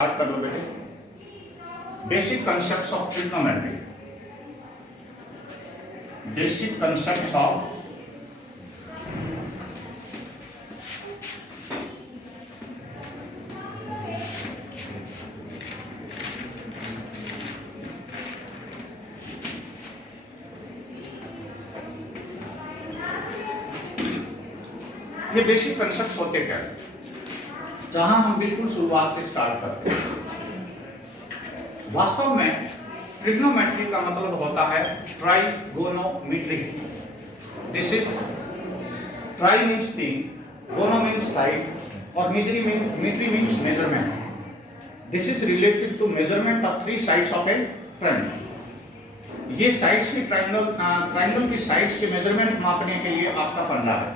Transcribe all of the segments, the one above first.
Start कर लो बेटे। Basic concepts of trigonometry. Basic concepts of ये बेसिक कंसेप्ट्स होते क्या है, जहां हम बिल्कुल शुरुआत से स्टार्ट करते हैं। वास्तव में ट्रिग्नोमेट्री का मतलब होता है trigonometry. This is tri means तीन, गोनो मीन्स साइड और metry means measurement. This is related to measurement of three sides of a triangle. ये साइड्स की ट्रायंगल की साइड्स के मेजरमेंट मापने के लिए आपका फंडा है।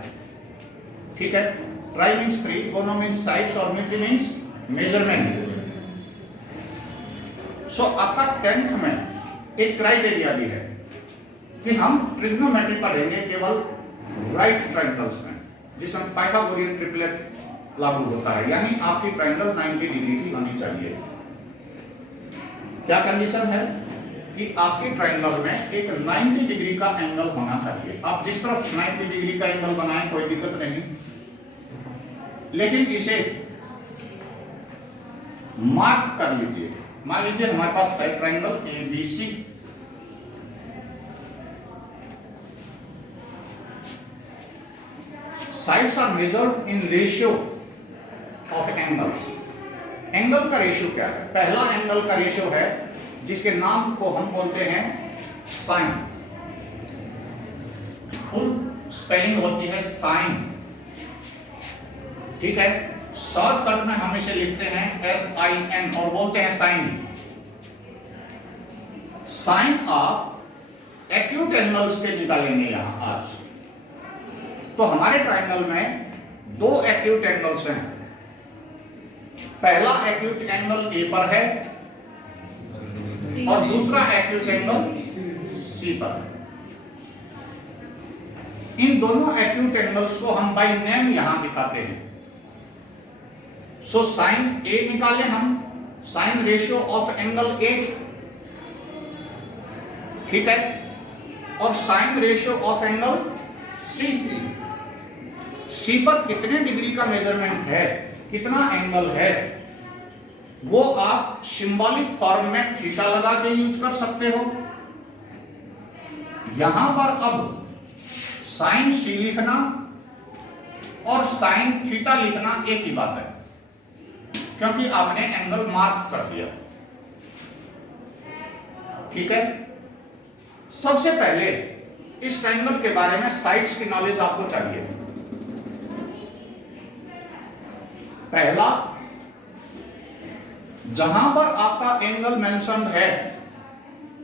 ठीक है, tri means three, gono means sides और मेट्री मीन्स मेजरमेंट। सो आपका 10th में एक क्राइटेरिया भी है कि हम ट्रिग्नोमेट्री पढ़ेंगे केवल राइट ट्रायंगल्स में, जिसमें पाइथागोरियन ट्रिपलेट लागू होता है, यानी आपकी ट्रायंगल 90 डिग्री की होनी चाहिए। क्या कंडीशन है कि आपकी ट्रायंगल में एक 90 डिग्री का एंगल होना चाहिए। आप जिस तरफ 90 डिग्री का एंगल बनाएं कोई दिक्कत नहीं, लेकिन इसे मार्क कर लीजिए। मान लीजिए हमारे पास side triangle ABC, sides are measured in ratio of angles. Angle का रेशियो क्या है? पहला एंगल का रेशियो है जिसके नाम को हम बोलते हैं साइन। फुल स्पेलिंग होती है साइन। ठीक है, शॉर्टकट में हम इसे लिखते हैं SIN और बोलते हैं साइन। साइन आप एक्यूट एंगल्स के निकालेंगे यहां आज। तो हमारे ट्रायंगल में दो एक्यूट एंगल्स हैं। पहला एक्यूट एंगल A पर है और दूसरा एक्यूट एंगल C पर है। इन दोनों एक्यूट एंगल्स को हम बाय नेम यहां दिखाते हैं। सो साइन A निकालें हम, sine ratio of angle A, ठीक है, और sine ratio of angle C। C पर कितने डिग्री का मेजरमेंट है, कितना एंगल है, वो आप सिंबॉलिक फॉर्म में थीटा लगा के यूज कर सकते हो। यहां पर अब साइन C लिखना और साइन थीटा लिखना एक ही बात है, क्योंकि आपने एंगल मार्क कर दिया। ठीक है, सबसे पहले इस ट्रायंगल के बारे में साइड्स की नॉलेज आपको चाहिए। पहला, जहां पर आपका एंगल मेंशन है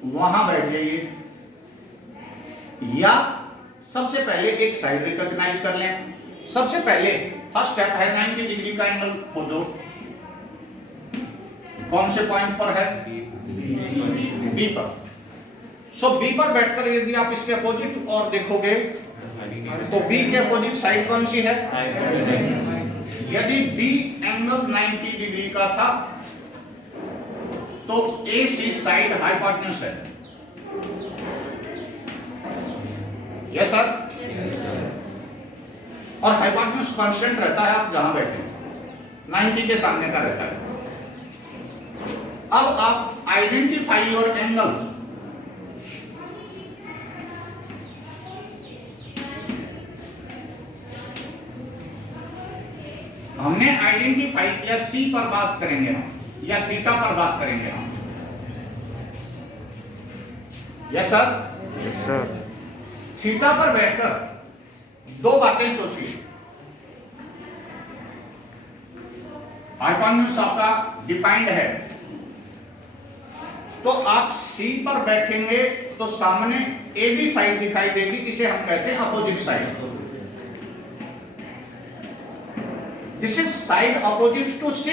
वहां बैठ जाइए, या सबसे पहले एक साइड रिकॉग्नाइज कर लें। सबसे पहले फर्स्ट स्टेप है 90 डिग्री का एंगल खोजो। कौन से पॉइंट पर है? B पर। सो B पर बैठकर यदि आप इसके अपोजिट और देखोगे तो B के अपोजिट साइड कौन सी है? यदि B एंगल 90 डिग्री का था तो AC साइड हाइपोटेन्यूज है। Yes sir. और हाइपोटेन्यूज कांस्टेंट रहता है, आप जहां बैठे 90 के सामने का रहता है। अब आप आइडेंटिफाई योर एंगल। हमने आइडेंटिफाई किया, C पर बात करेंगे हम या थीटा पर बात करेंगे हम? Yes sir. Yes sir. Theta पर बैठकर दो बातें सोचिए। हाइपोटेन्यूज आपका डिफाइंड है, तो आप C पर बैठेंगे तो सामने AB साइड दिखाई देगी, इसे हम कहते हैं opposite side. This is side opposite to C।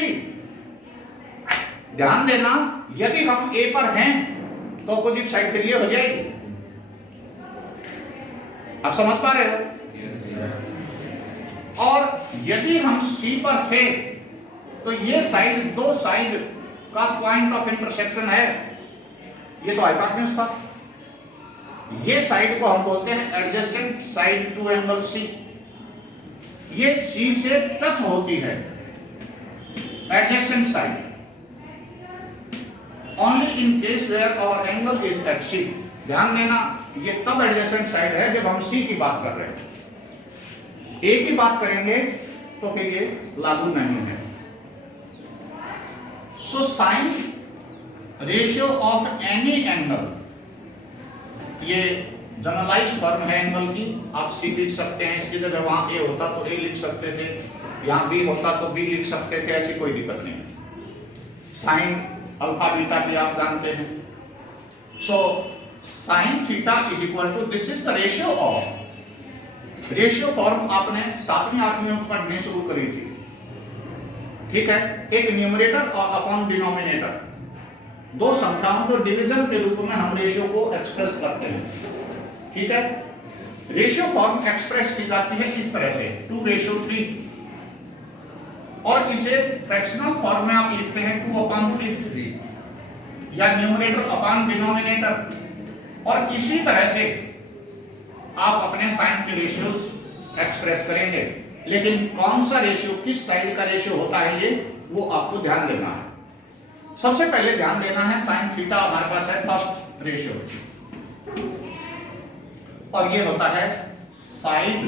ध्यान देना, यदि हम A पर हैं तो अपोजिट साइड क्लियर हो जाएगी। आप समझ पा रहे हो? और यदि हम C पर थे तो ये साइड, दो साइड का पॉइंट ऑफ इंटरसेक्शन है, ये तो हाइपोटेन्यूज था। ये साइड को हम बोलते हैं adjacent side to angle C. ये सी से टच होती है, adjacent side, only in case where our angle is at C. ध्यान देना, ये तब एडजेसेंट साइड है जब हम सी की बात कर रहे हैं। ए की बात करेंगे तो फिर ये लागू नहीं है। So sine ratio of any angle, ये जनरलाइज्ड फॉर्म है एंगल की। आप सी लिख सकते हैं, इसकी जगह वहां ए होता तो ए लिख सकते थे, यहां बी होता तो बी लिख सकते थे, ऐसी कोई दिक्कत नहीं। साइन अल्फा बीटा भी आप जानते हैं। So sine theta is equal to, this is the ratio of, ratio form आपने 7वीं 8वीं में पढ़ने शुरू करी थी, ठीक है। एक न्यूमरेटर और अपॉन डिनोमिनेटर, दो संख्याओं को डिवीजन के रूप में हम रेशियो को एक्सप्रेस करते हैं, ठीक है। रेशियो फॉर्म एक्सप्रेस की जाती है इस तरह से 2:3, और इसे फ्रैक्शनल फॉर्म में आप लिखते हैं 2/3 या न्यूमरेटर अपॉन डिनोमिनेटर। और इसी तरह से आप अपने साइन के रेशियोज एक्सप्रेस करेंगे। लेकिन कौन सा रेशियो, किस साइड का रेशियो होता है ये, वो आपको ध्यान देना है। सबसे पहले ध्यान देना है साइन थीटा हमारे पास है फर्स्ट रेशियो, और ये होता है साइड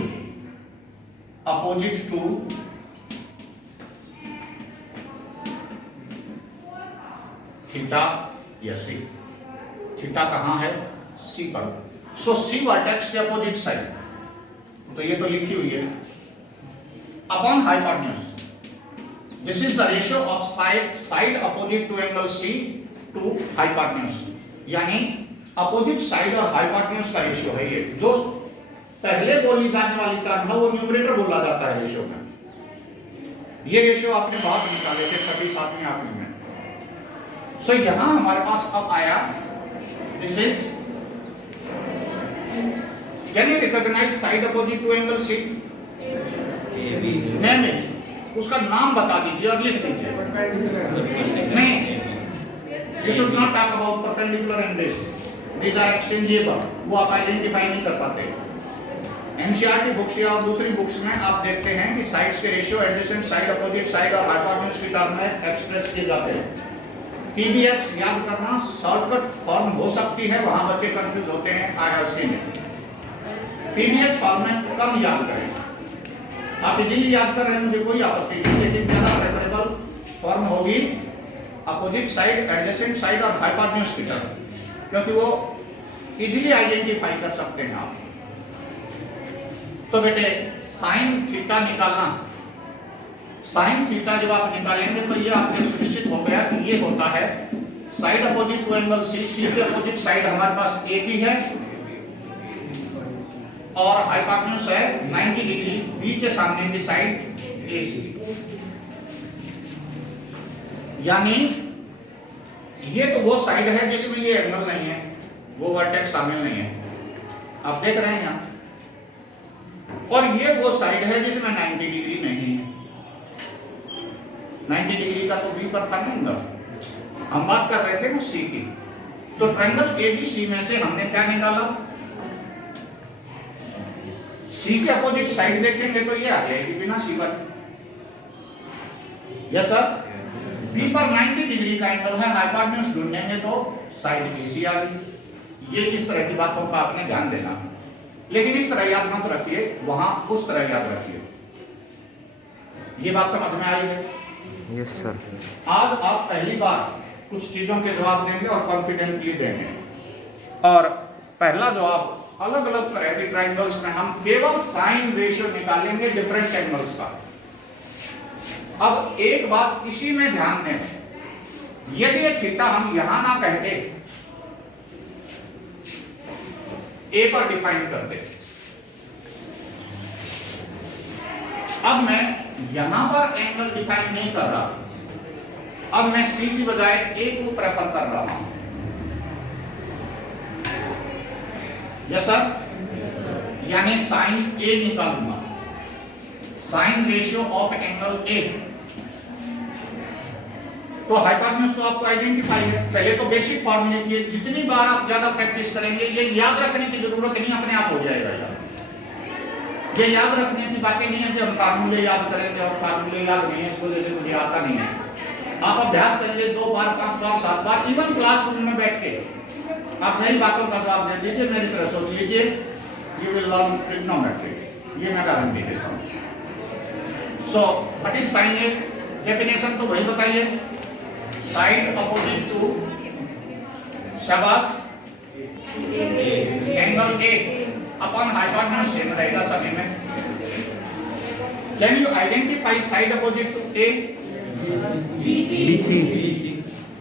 अपोजिट टू थीटा या सी। थीटा कहां है, सी पर। सो सी वर्टेक्स के अपोजिट साइड, तो ये तो लिखी हुई है, upon hypotenuse. This is the ratio of side opposite to angle C to hypotenuse, यानी अपोजिट साइड और हाइपोटेन्यूज का रेशियो है ये। जो पहले बोली जाने वाली टर्म है वो न्यूमरेटर बोला जाता है रेशियो में। ये रेशियो आपने बहुत निकाले थे 37वीं 8वीं में। सो यहां हमारे पास अब आया, this is, can you recognise side opposite to angle C? नहीं, उसका नाम बता दीजिए और लिख दीजिए। नहीं, you should not talk about perpendicular and this, these are exchangeable, वो आप आइडेंटिफाई नहीं कर पाते। एनसीईआरटी बुक्स या दूसरी बुक्स में आप देखते हैं कि साइड्स के ratio adjacent side, opposite side और हाइपोटेन्यूज की टर्म में एक्सप्रेस किए जाते हैं। पीडीएक्स याद करना शॉर्टकट फॉर्म हो सकती है, वहां बच्चे कंफ्यूज होते हैं आईआरसी में। पीडीएक्स फॉर्म में कम याद करें, आप इजीली याद कर रहे हैं, मुझे कोई आपत्ति नहीं, लेकिन ज्यादा प्रेफरेबल फॉर्म होगी अपोजिट साइड, एडजेसेंट साइड और हाइपोटेन्यूज की टर्म, क्योंकि वो इजीली आइडेंटिफाई कर सकते हैं आप। तो बेटे साइन थीटा निकालना, साइन थीटा जब आप निकालेंगे तो ये आपके सुनिश्चित हो गया कि ये होता है side opposite to angle C. C के अपोजिट साइड हमारे पास ए बी है और हाइपोटेन्यूज है 90 डिग्री, बी के सामने की साइड ए सी। यानी ये तो वो साइड है जिसमें ये एंगल नहीं है, वो वर्टेक्स शामिल नहीं है, आप देख रहे हैं यहां। और ये वो साइड है जिसमें 90 डिग्री नहीं है। 90 डिग्री का तो बी पर था नहीं, हम बात कर रहे थे ना सी की। तो ट्रायंगल एबीसी में से हमने क्या निकाला, सी के अपोजिट साइड देखेंगे तो ये आ जाएगी बिना सी पर। यस सर, बी पर 90 डिग्री का एंगल है, हाइपोटेन्यूज ढूंढेंगे तो साइड एसी आ गई। ये इस तरह की बातों का आपने ध्यान देना, लेकिन इस तरह याद मत रखिए, वहां उस तरह याद रखिए। ये बात समझ में आई है? Yes sir. आज आप पहली बार कुछ चीजों के जवाब देंगे और कॉन्फिडेंटली देंगे। और पहला जवाब अलग अलग तरह के ट्रायंगल्स में हम केवल साइन रेशियो निकालेंगे डिफरेंट एंगल्स का। अब एक बात इसी में ध्यान दें, यदि ये थीटा हम यहां ना कहते, ए पर डिफाइन कर दे। अब मैं यहां पर एंगल डिफाइन नहीं कर रहा, अब मैं सी की बजाय ए को प्रेफर कर रहा हूं। यस सर, यानी साइन ए निकालूंगा, sine ratio of angle A तो हाइपोटेन्यूज तो आपको आइडेंटिफाई है। पहले तो बेसिक फॉर्मूले की जितनी बार आप ज्यादा प्रैक्टिस करेंगे ये याद रखने की जरूरत नहीं, अपने आप हो जाएगा यार। ये याद रखने की बातें नहीं है कि हम फार्मूले याद करेंगे और फार्मूले याद नहीं है इस वजह से मुझे आता नहीं है। आप अभ्यास करिए 2 बार 5 बार 7 बार, इवन क्लासरूम में बैठ के आप मेरी बातों का जवाब दे दीजिए, मेरी तरह सोच लीजिए, यू विल लर्न ट्रिग्नोमेट्री, ये मैं गारंटी देता हूँ। So what is sine A? Definition तो वही बताइए, साइड अपोजिट टू, शाबाश, angle A upon hypotenuse same रहेगा सभी में। Can you identify side opposite to A? BC।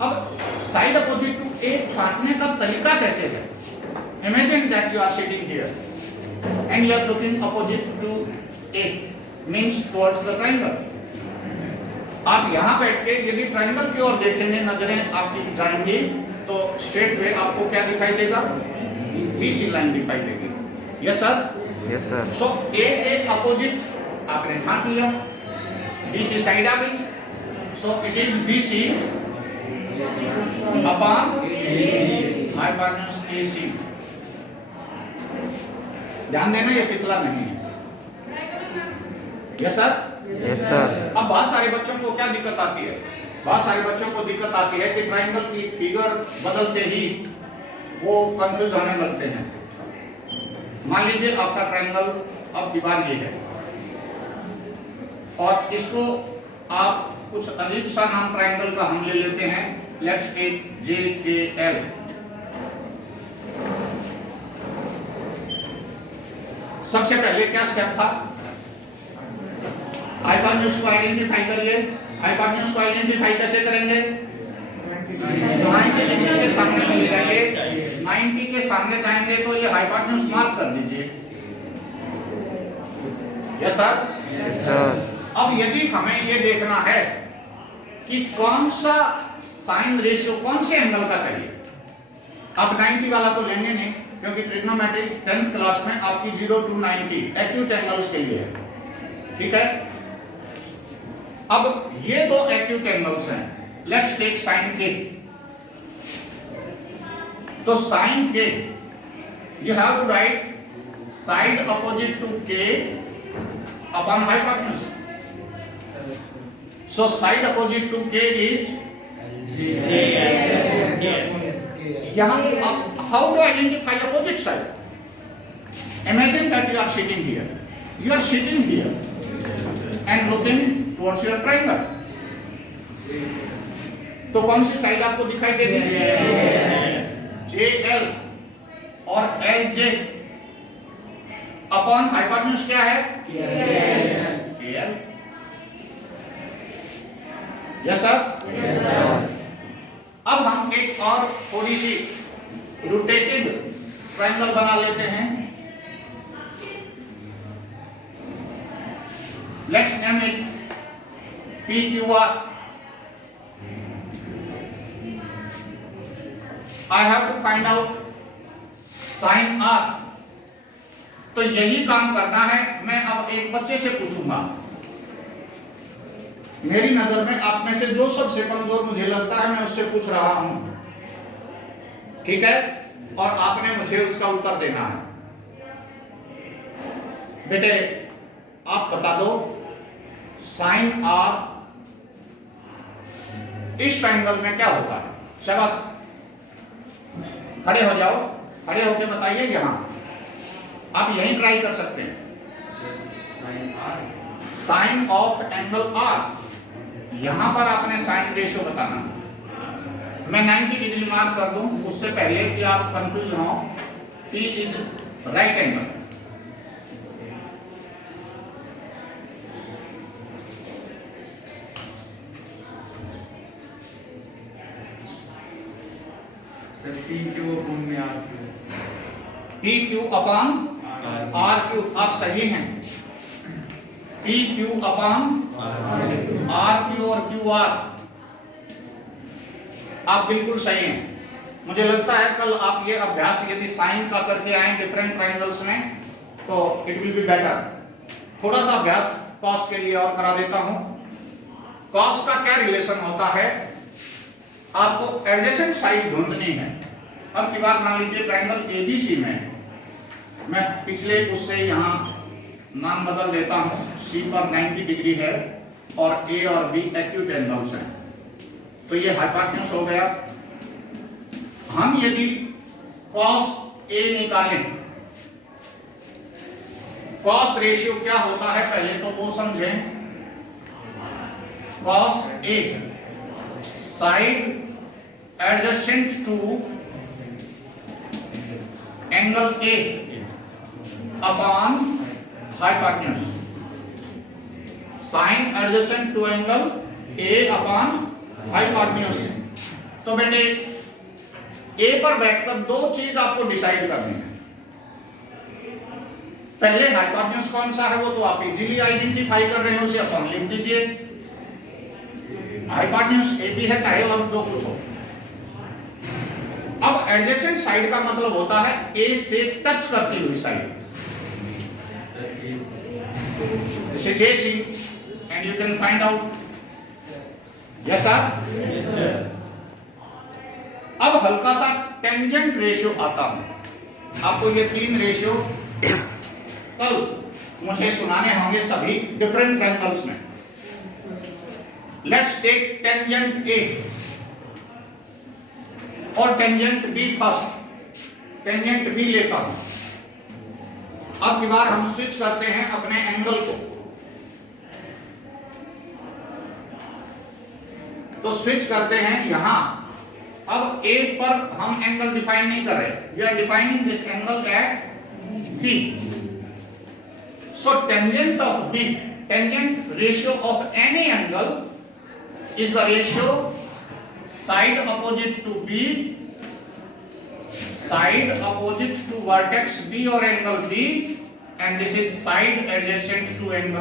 अब साइड अपोजिट टू ए छांटने का तरीका कैसे है? Imagine that you are sitting here and you are looking opposite to A, means towards the triangle. आप यहां बैठ के यदि ट्रायंगल की ओर देखेंगे, नजरें आपकी जाएंगी तो स्ट्रेट वे आपको क्या दिखाई देगा? BC लाइन दिखाई देगी। Yes sir? Yes sir. So A के अपोजिट आपने छांट लिया, BC साइड आ गई, so it is BC upon hypotenuse AC। ध्यान देना ये पिछला नहीं है। Yes sir? Yes sir. अब बहुत सारे बच्चों को क्या दिक्कत आती है? बहुत सारे बच्चों को दिक्कत आती है कि ट्रायंगल की फिगर बदलते ही वो कंफ्यूज होने लगते हैं। मान लीजिए आपका ट्रायंगल अब दीवार ये है और इसको आप कुछ अजीब सा नाम ट्रायंगल का हम ले लेते हैं, लेट्स टेक JKL। सबसे पहले क्या स्टेप था? हाइपोटेन्यूज को आइडेंटिफाई करिए। हाइपोटेन्यूज को आइडेंटिफाई कैसे करेंगे? 90 डिग्री के सामने चले जाइए, 90 के सामने जाएंगे तो ये हाइपोटेन्यूज मार्क कर दीजिए। Yes sir? Yes sir. अब यदि हमें ये देखना है कि कौन सा साइन रेशियो कौन से एंगल का चाहिए, आप 90 वाला तो लेंगे नहीं क्योंकि ट्रिग्नोमेट्री 10th क्लास में आपकी 0 to 90 एक्यूट एंगल्स के लिए है, ठीक है। अब ये 2 एक्यूट एंगल्स हैं, लेट्स टेक साइन के। तो sine K you have to write side opposite to K upon hypotenuse. So side opposite to K is यहाँ how to identify opposite side? Imagine that you are sitting here. You are sitting here and looking towards your triangle. तो कौन सी side आपको दिखाई देगी? JL और LJ upon hypotenuse क्या है? KL। Yes sir? Yes sir. अब हम एक और थोड़ी सी रोटेटेड ट्रायंगल बना लेते हैं। Let's name it PQR। I have to find out sin R। तो यही काम करना है। मैं अब एक बच्चे से पूछूंगा, मेरी नजर में आप में से जो सबसे कमजोर मुझे लगता है मैं उससे पूछ रहा हूं, ठीक है, और आपने मुझे उसका उत्तर देना है। बेटे आप बता दो साइन आर इस ट्रायंगल में क्या होता है? शाबाश, खड़े हो जाओ, खड़े होकर बताइए। यहां आप यहीं ट्राई कर सकते हैं। साइन ऑफ एंगल आर, यहां पर आपने साइन रेशियो बताना। मैं 90 डिग्री मार्क कर दूं उससे पहले कि आप कंफ्यूज हो, P is right angle. PQ upon RQ, आप सही हैं। PQ अपॉन RQ और QR, आप बिल्कुल सही हैं। मुझे लगता है कल आप ये अभ्यास यदि साइन का करके आए डिफरेंट ट्रायंगल्स में तो इट विल बी बेटर। थोड़ा सा अभ्यास कॉस के लिए और करा देता हूं। कॉस का क्या रिलेशन होता है आपको एडजेसेंट साइड ढूंढनी है। अब की बात मान लीजिए ट्रायंगल एबीसी में मैं पिछले उससे यहाँ नाम बदल देता हूँ, सी पर 90 डिग्री है और ए और बी एक्यूट एंगल्स हैं, तो ये हाइपोटेन्यूज हो गया। हम यदि कॉस ए निकालें, कॉस रेशियो क्या होता है पहले तो वो समझें। Cos A side adjacent to angle A upon hypotenuse, sine adjacent to angle A upon hypotenuse. तो बेटे ए पर बैठकर दो चीज आपको डिसाइड करनी है। पहले हाइपोटेन्यूज कौन सा है वो तो आप इजीली आइडेंटिफाई कर रहे हैं, उसे अपन लिख दीजिए। हाइपोटेन्यूज ए बी है, चाहे और जो कुछ हो। अब एडजेसेंट साइड का मतलब होता है ए से टच करती हुई side. This is AC and you can find out. Yes sir? अब हल्का सा टेंजेंट रेशियो आता हूं। आपको ये 3 रेशियो कल मुझे सुनाने होंगे सभी डिफरेंट ट्रायंगल्स में। लेट्स टेक टेंजेंट ए और tangent B first. Tangent B लेता हूं। अब की बार हम स्विच करते हैं अपने एंगल को, तो स्विच करते हैं यहां। अब ए पर हम एंगल डिफाइन नहीं कर रहे, we are defining this angle at B. So tangent of B, tangent ratio of any angle is the ratio side opposite to B, side opposite to vertex B or angle B, and this is side adjacent to angle